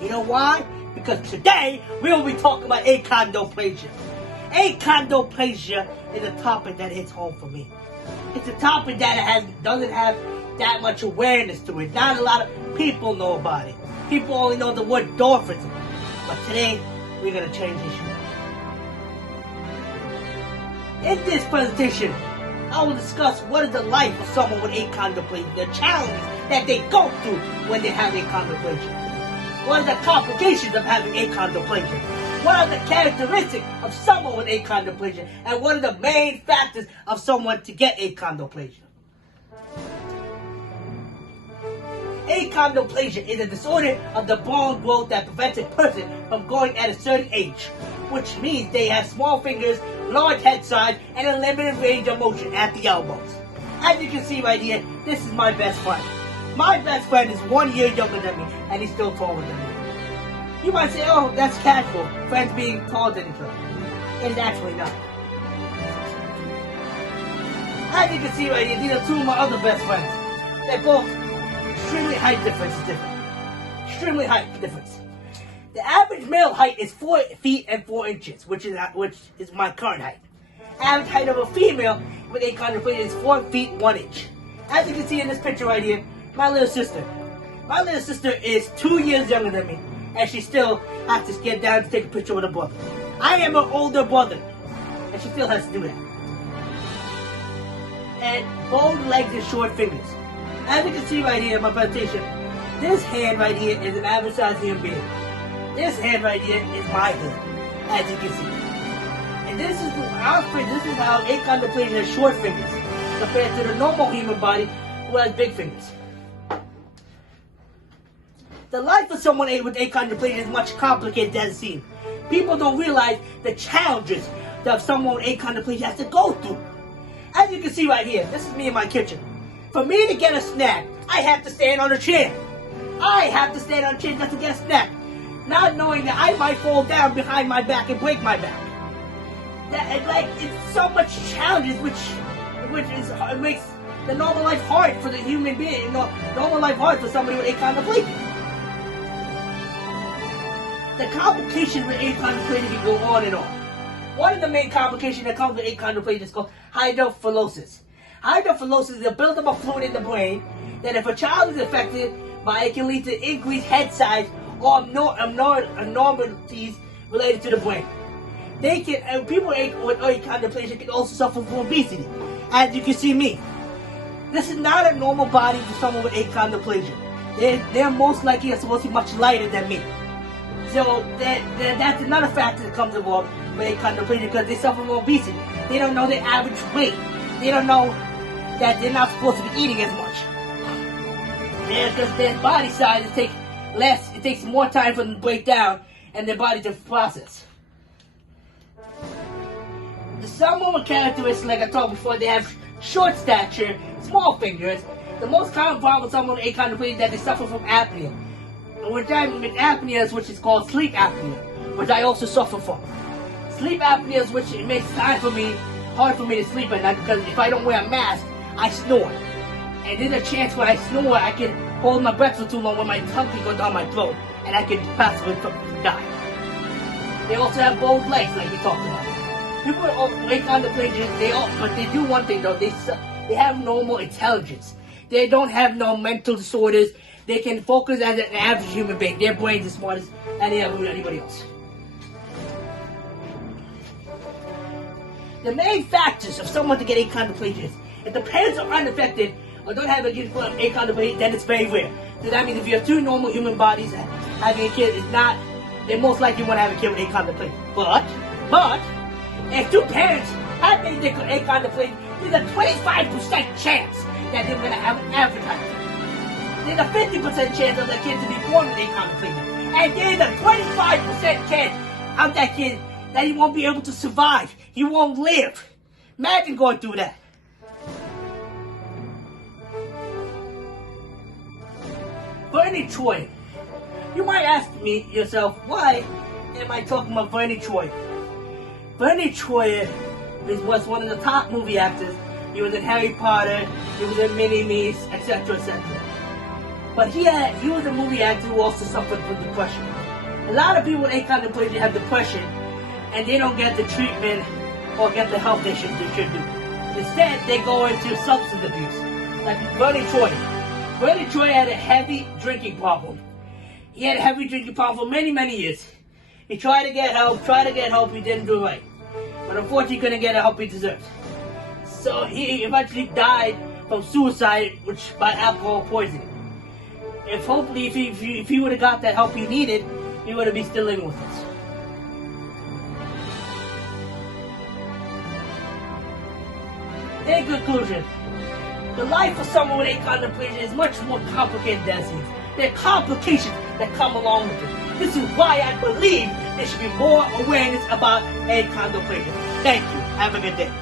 You know why? Because today we will be talking about achondroplasia. Achondroplasia is a topic that hits home for me. It's a topic that doesn't have that much awareness to it. Not a lot of people know about it. People only know the word dwarfism. But today, we're going to change the issue. In this presentation, I will discuss what is the life of someone with achondroplasia, the challenges that they go through when they have achondroplasia. What are the complications of having achondroplasia? What are the characteristics of someone with achondroplasia? And what are the main factors of someone to get achondroplasia? Achondroplasia is a disorder of the bone growth that prevents a person from growing at a certain age, which means they have small fingers, large head size, and a limited range of motion at the elbows. As you can see right here, this is my best friend. My best friend is 1 year younger than me, and he's still taller than me. You might say, oh, that's casual, friends being taller than each other. It is actually not. As you can see right here, these are two of my other best friends. They're both extremely height difference is different. Extremely height difference. The average male height is 4 feet and 4 inches, which is my current height. Average height of a female with achondroplasia is 4 feet 1 inch. As you can see in this picture right here, my little sister. My little sister is 2 years younger than me, and she still has to get down to take a picture with her brother. I am her older brother, and she still has to do that. And bold legs and short fingers. As you can see right here in my presentation, this hand right here is an average sized human being. This hand right here is my hand, as you can see. And this is how achondroplasia has short fingers compared to the normal human body who has big fingers. The life of someone with achondroplasia is much complicated as it seems. People don't realize the challenges that someone with achondroplasia has to go through. As you can see right here, this is me in my kitchen. For me to get a snack, I have to stand on a chair. I have to stand on a chair just to get a snack, not knowing that I might fall down behind my back and break my back. It's so much challenges, which makes the normal life hard for the human being. Normal life hard for somebody with achondroplasia. The complications with achondroplasia can go on and on. One of the main complications that comes with achondroplasia is called hydrophalosis. Hydrophalosis is a buildup of fluid in the brain that if a child is affected by it can lead to increased head size or abnormalities related to the brain. People with achondroplasia can also suffer from obesity, as you can see me. This is not a normal body for someone with achondroplasia. They're most likely supposed to be much lighter than me. So that's another factor that comes involved with achondroplasia because they suffer from obesity. They don't know their average weight. They don't know that they're not supposed to be eating as much. Because their body size it takes more time for them to break down and their body to process. Someone with characteristics, like I talked before, they have short stature, small fingers. The most common problem with someone with achondroplasia is that they suffer from apnea. With apnea, which is called sleep apnea, which I also suffer from. Sleep apnea is which it makes hard for me to sleep at night because if I don't wear a mask, I snore. And there's a chance when I snore, I can hold my breath for too long when my tongue can go down my throat and I can possibly die. They also have bold legs, like we talked about. People with achondroplasia, but they do one thing though, they have normal intelligence. They don't have no mental disorders. They can focus as an average human being. Their brains are smart as anybody else. The main factors of someone to get achondroplasia is if the parents are unaffected or don't have achondroplasia, then it's very rare. So that means if you have two normal human bodies, having a kid is not, they most likely want to have a kid with achondroplasia. But if two parents have achondroplasia, there's a 25% chance that they're going to have an average height. There's a 50% chance of that kid to be born with achondroplasia. And there's a 25% chance of that kid that he won't be able to survive. He won't live. Imagine going through that. Bernie Troy. You might ask yourself, why am I talking about Bernie Troy? Bernie Troy was one of the top movie actors. He was in Harry Potter, he was in Mini-Me's, etc., etc. But he was a movie actor who also suffered from depression. A lot of people with achondroplasia have depression, and they don't get the treatment or get the help they should do. Instead, they go into substance abuse. Like Bernie Troy. Bernie Troy had a heavy drinking problem. He had a heavy drinking problem for many, many years. He tried to get help, he didn't do it right. But unfortunately, he couldn't get the help he deserved. So he eventually died from suicide, which by alcohol poisoning. If he would have got that help he needed, he would have been still living with us. In conclusion, the life of someone with achondroplasia is much more complicated than it seems. There are complications that come along with it. This is why I believe there should be more awareness about achondroplasia. Thank you. Have a good day.